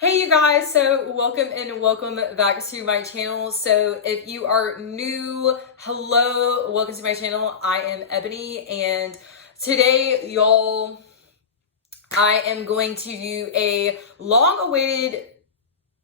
Hey you guys, so welcome back to my channel. So if you are new, hello, welcome to my channel. I am Ebony, and today y'all, I am going to do a long-awaited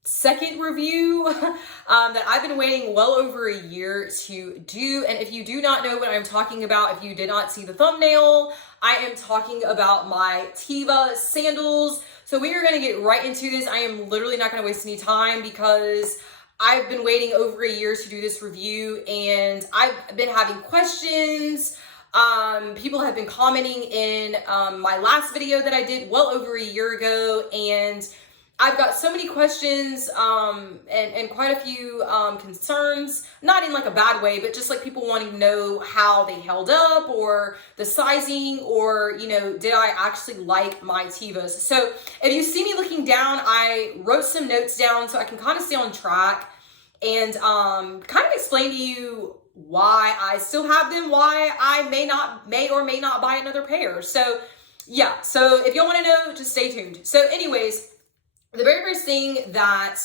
second review that I've been waiting well over a year to do. And if you do not know what I'm talking about, if you did not see the thumbnail, I am talking about my TEVA sandals. So we are going to get right into this. I am literally not going to waste any time because I've been waiting over a year to do this review, and I've been having questions. People have been commenting in my last video that I did well over a year ago, and I've got so many questions and quite a few concerns, not in like a bad way, but just like people wanting to know how they held up, or the sizing, or, you know, did I actually like my TEVAs? So if you see me looking down, I wrote some notes down so I can kind of stay on track and kind of explain to you why I still have them, why I may or may not buy another pair. So yeah, so if y'all want to know, just stay tuned. So anyways, the very first thing that,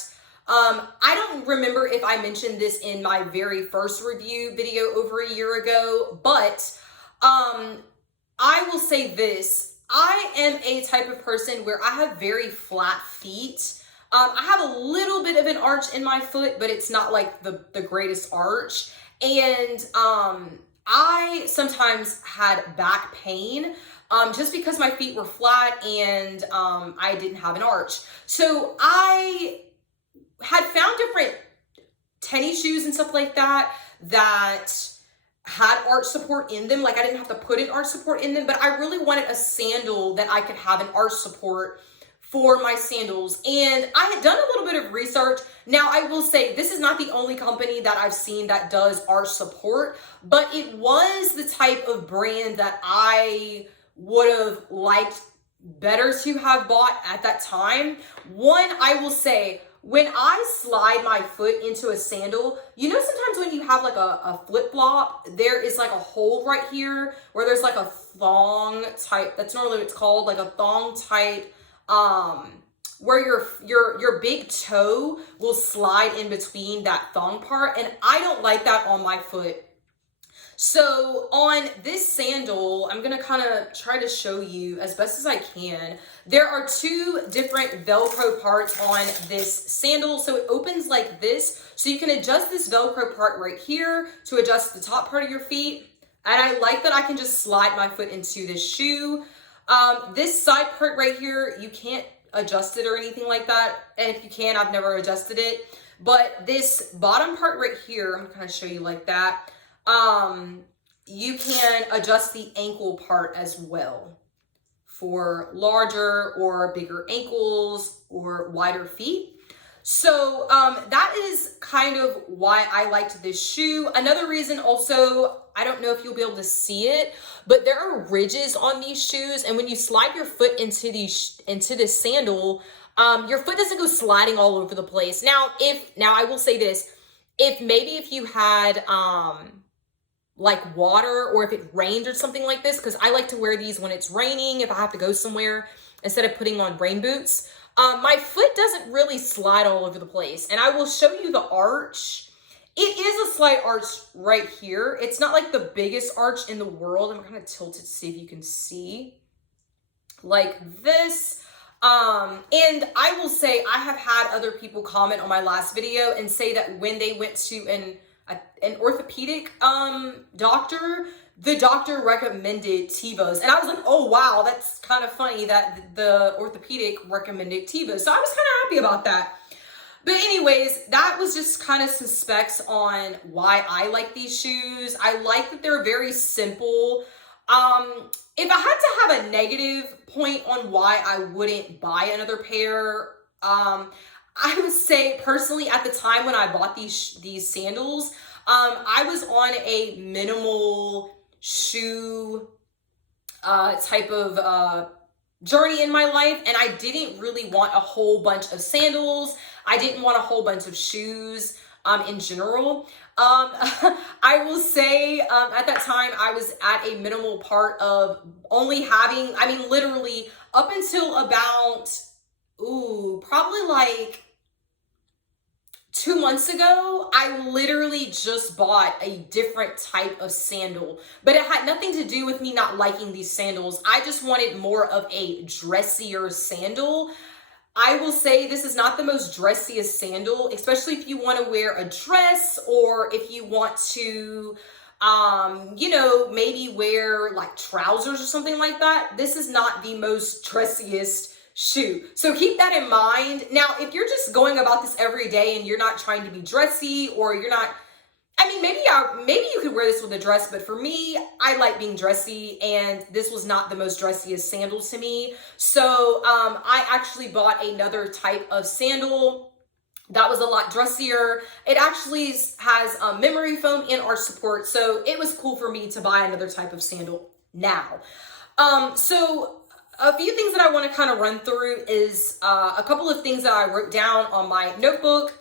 I don't remember if I mentioned this in my very first review video over a year ago, but I will say this. I am a type of person where I have very flat feet. I have a little bit of an arch in my foot, but it's not like the greatest arch. And I sometimes had back pain. Just because my feet were flat and I didn't have an arch. So I had found different tennis shoes and stuff like that had arch support in them. Like, I didn't have to put an arch support in them, but I really wanted a sandal that I could have an arch support for my sandals. And I had done a little bit of research. Now, I will say this is not the only company that I've seen that does arch support, but it was the type of brand that I would have liked better to have bought at that time. One, I will say, when I slide my foot into a sandal, you know, sometimes when you have like a flip-flop, there is like a hole right here where there's like a thong type, that's normally what it's called, like a thong type, where your big toe will slide in between that thong part, and I don't like that on my foot. So on this sandal, I'm going to kind of try to show you as best as I can. There are two different Velcro parts on this sandal. So it opens like this. So you can adjust this Velcro part right here to adjust the top part of your feet. And I like that I can just slide my foot into this shoe. This side part right here, you can't adjust it or anything like that. And if you can, I've never adjusted it. But this bottom part right here, I'm going to kind of show you like that. You can adjust the ankle part as well for larger or bigger ankles or wider feet. So that is kind of why I liked this shoe. Another reason also, I don't know if you'll be able to see it, but there are ridges on these shoes, and when you slide your foot into this sandal, your foot doesn't go sliding all over the place. Now I will say this, if you had like water, or if it rained or something like this, because I like to wear these when it's raining, if I have to go somewhere, instead of putting on rain boots. My foot doesn't really slide all over the place. And I will show you the arch. It is a slight arch right here. It's not like the biggest arch in the world. I'm kind of tilted to see if you can see. Like this. And I will say, I have had other people comment on my last video and say that when they went to an orthopedic doctor, the doctor recommended TEVAs. And I was like, oh wow, that's kind of funny that the orthopedic recommended TEVAs. So I was kind of happy about that. But anyways, that was just kind of some specs on why I like these shoes. I like that they're very simple. If I had to have a negative point on why I wouldn't buy another pair, I would say personally, at the time when I bought these sandals, I was on a minimal shoe type of journey in my life, and I didn't really want a whole bunch of sandals. I didn't want a whole bunch of shoes in general. I will say at that time I was at a minimal part of only having, I mean, literally up until about probably like 2 months ago, I literally just bought a different type of sandal, but it had nothing to do with me not liking these sandals. I just wanted more of a dressier sandal. I will say this is not the most dressiest sandal, especially if you want to wear a dress or if you want to, maybe wear like trousers or something like that. This is not the most dressiest shoe. So keep that in mind. Now, if you're just going about this every day and you're not trying to be dressy or you're not, I mean, maybe you could wear this with a dress, but for me, I like being dressy, and this was not the most dressiest sandal to me. So I actually bought another type of sandal that was a lot dressier. It actually has memory foam and arch support, so it was cool for me to buy another type of sandal now. So a few things that I want to kind of run through is a couple of things that I wrote down on my notebook.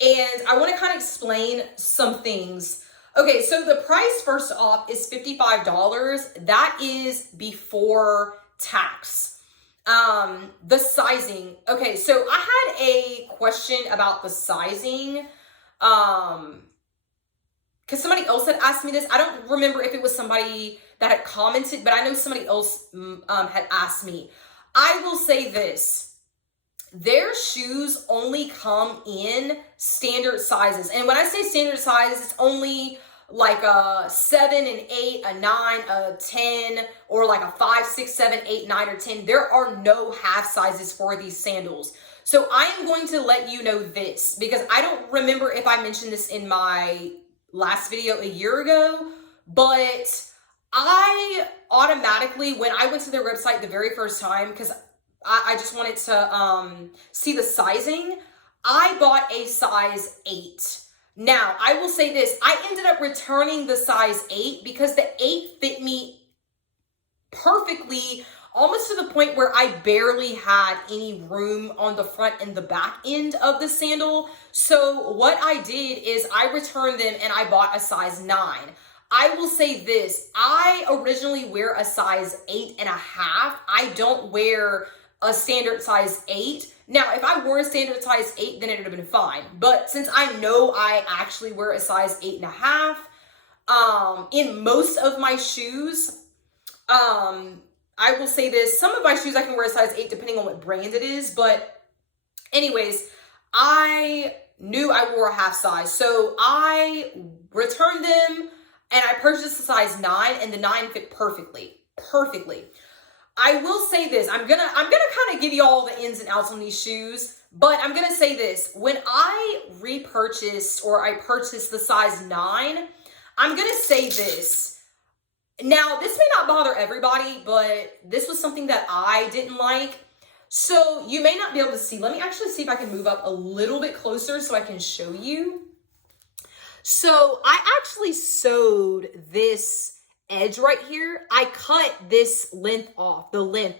And I want to kind of explain some things. Okay, so the price first off is $55. That is before tax. The sizing. Okay, so I had a question about the sizing. Because somebody else had asked me this. I don't remember if it was somebody that had commented, but I know somebody else had asked me. I will say this. Their shoes only come in standard sizes. And when I say standard sizes, it's only like a 7 and 8, a 9, a 10, or like a 5, 6, 7, 8, 9, or 10. There are no half sizes for these sandals. So I am going to let you know this because I don't remember if I mentioned this in my last video a year ago, but I automatically, when I went to their website the very first time, because I just wanted to see the sizing, I bought a size 8. Now, I will say this, I ended up returning the size 8 because the 8 fit me perfectly, almost to the point where I barely had any room on the front and the back end of the sandal. So what I did is I returned them and I bought a size 9. I will say this, I originally wear a size 8.5. I don't wear a standard size 8. Now, if I wore a standard size 8, then it would have been fine. But since I know I actually wear a size 8.5, in most of my shoes, I will say this, some of my shoes I can wear a size 8 depending on what brand it is. But anyways, I knew I wore a half size. So I returned them and I purchased a size 9 and the 9 fit perfectly. I will say this, I'm gonna kind of give you all the ins and outs on these shoes, but I'm gonna say this, when I repurchased or I purchased the size 9, I'm gonna say this. Now, this may not bother everybody, but this was something that I didn't like. So you may not be able to see. Let me actually see if I can move up a little bit closer so I can show you. So I actually sewed this edge right here. I cut this length off, the length,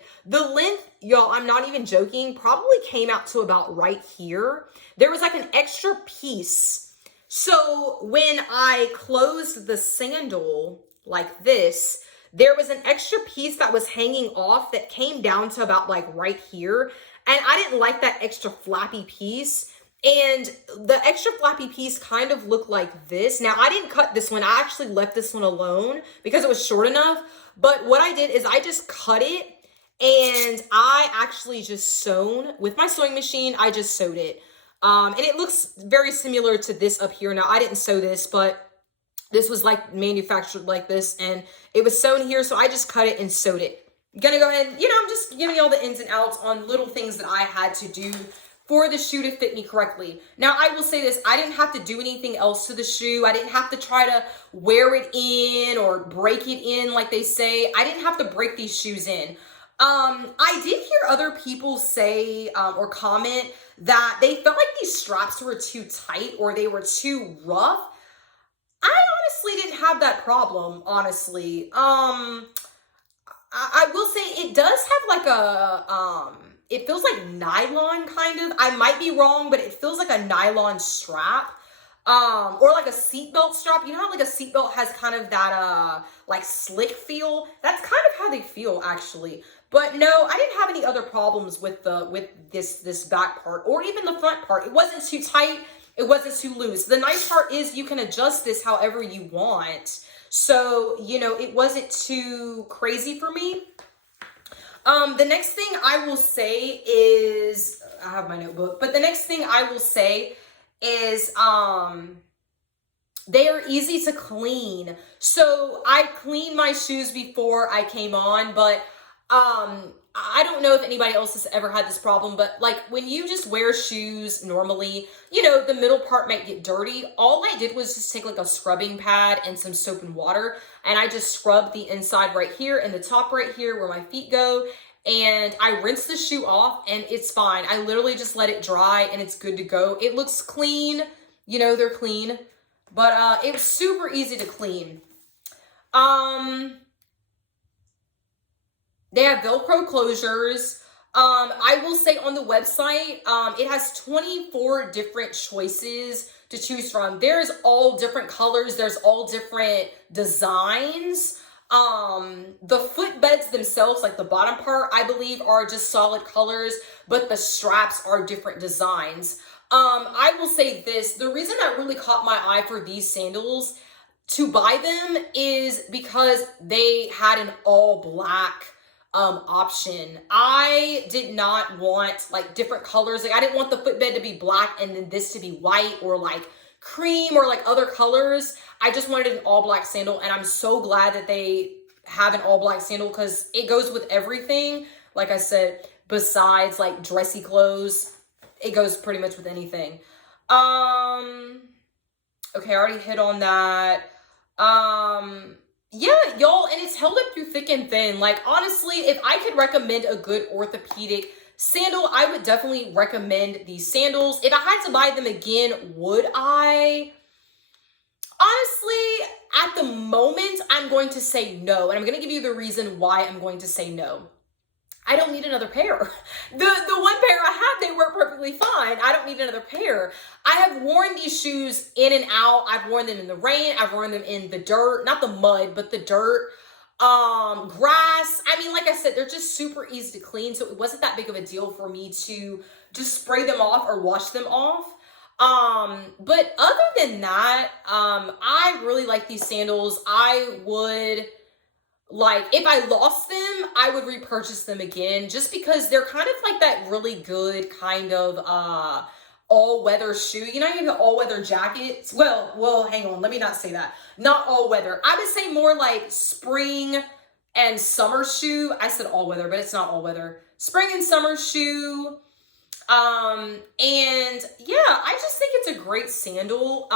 y'all, I'm not even joking, probably came out to about right here. There was like an extra piece. So when I closed the sandal like this, there was an extra piece that was hanging off that came down to about like right here. And I didn't like that extra flappy piece. And the extra flappy piece kind of looked like this. Now, I didn't cut this one. I actually left this one alone because it was short enough. But what I did is I just cut it and I actually just sewn with my sewing machine. I just sewed it. And it looks very similar to this up here. Now, I didn't sew this, but this was like manufactured like this and it was sewn here. So I just cut it and sewed it. I'm gonna go ahead and, I'm just giving you all the ins and outs on little things that I had to do for the shoe to fit me correctly. Now, I will say this, I didn't have to do anything else to the shoe. I didn't have to try to wear it in or break it in like they say. I didn't have to break these shoes in. I did hear other people say or comment that they felt like these straps were too tight or they were too rough. I honestly didn't have that problem, honestly. I will say it does have like a, it feels like nylon kind of. I might be wrong, but it feels like a nylon strap. Or like a seatbelt strap. You know how like a seatbelt has kind of that like slick feel? That's kind of how they feel actually. But no, I didn't have any other problems with this back part or even the front part. It wasn't too tight. It wasn't too loose. The nice part is you can adjust this however you want. So, you know, it wasn't too crazy for me. The next thing I will say is, I have my notebook, but the next thing I will say is, they are easy to clean. So I cleaned my shoes before I came on, but I don't know if anybody else has ever had this problem, but like when you just wear shoes normally, you know, the middle part might get dirty. All I did was just take like a scrubbing pad and some soap and water, and I just scrubbed the inside right here and the top right here where my feet go, and I rinsed the shoe off and it's fine. I literally just let it dry and it's good to go. It looks clean, you know, they're clean, but it was super easy to clean. They have Velcro closures. I will say on the website, it has 24 different choices to choose from. There's all different colors. There's all different designs. The footbeds themselves, like the bottom part, I believe are just solid colors, but the straps are different designs. I will say this, the reason that really caught my eye for these sandals to buy them is because they had an all black option. I did not want like different colors. Like I didn't want the footbed to be black and then this to be white or like cream or like other colors. I just wanted an all black sandal, and I'm so glad that they have an all black sandal because it goes with everything. Like I said, besides like dressy clothes, it goes pretty much with anything. Okay, I already hit on that. Yeah, y'all, and it's held up through thick and thin. Like, honestly, if I could recommend a good orthopedic sandal, I would definitely recommend these sandals. If I had to buy them again, would I? Honestly, at the moment, I'm going to say no. And I'm going to give you the reason why I'm going to say no. I don't need another pair. The one pair I have, they work perfectly fine. I don't need another pair. I have worn these shoes in and out. I've worn them in the rain. I've worn them in the dirt, not the mud, but the dirt, grass. I mean, like I said, they're just super easy to clean. So it wasn't that big of a deal for me to just spray them off or wash them off. But other than that, I really like these sandals. I would, like, if I lost them, I would repurchase them again just because they're kind of like that really good kind of all-weather shoe. You know, you have all-weather jackets. Well, hang on. Let me not say that. Not all-weather. I would say more like spring and summer shoe. I said all-weather, but it's not all-weather. Spring and summer shoe. And yeah, I just think it's a great sandal.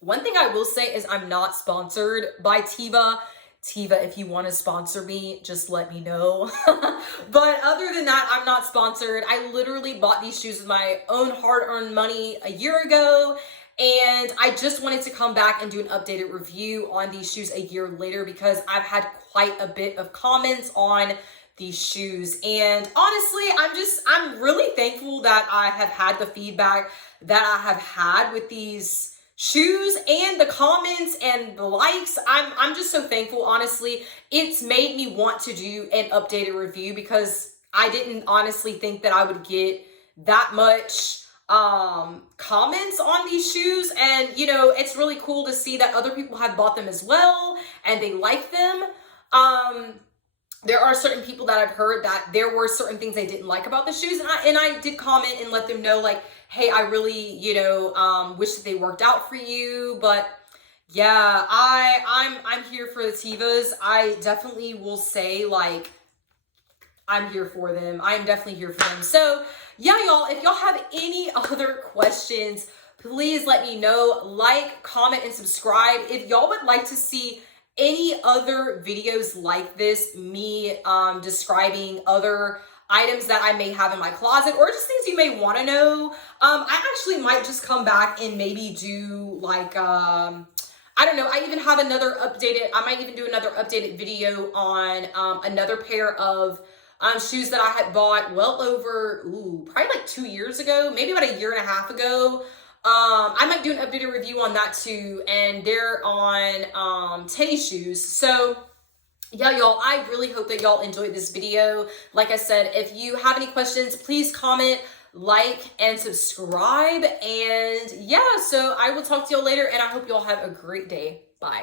One thing I will say is I'm not sponsored by TEVA. TEVA, if you want to sponsor me, just let me know. But other than that, I'm not sponsored. I literally bought these shoes with my own hard-earned money a year ago, and I just wanted to come back and do an updated review on these shoes a year later because I've had quite a bit of comments on these shoes. And honestly, I'm really thankful that I have had the feedback that I have had with these shoes and the comments and the likes. I'm just so thankful. Honestly, it's made me want to do an updated review because I didn't honestly think that I would get that much comments on these shoes. And you know, it's really cool to see that other people have bought them as well and they like them. There are certain people that I've heard that there were certain things they didn't like about the shoes, and I did comment and let them know, like, hey, I really, you know, wish that they worked out for you. But yeah, I'm here for the TEVAs. I definitely will say, like, I'm here for them. I'm definitely here for them. So yeah, y'all, if y'all have any other questions, please let me know. Like, comment, and subscribe. If y'all would like to see any other videos like this, me describing other items that I may have in my closet or just things you may want to know, I actually might just come back and maybe do like, I don't know, I might even do another updated video on another pair of shoes that I had bought well over, probably like 2 years ago, maybe about a year and a half ago. I might do an updated review on that too, and they're on tennis shoes. So yeah, y'all, I really hope that y'all enjoyed this video. Like I said, if you have any questions, please comment, like, and subscribe. And yeah, so I will talk to y'all later, and I hope y'all have a great day. Bye.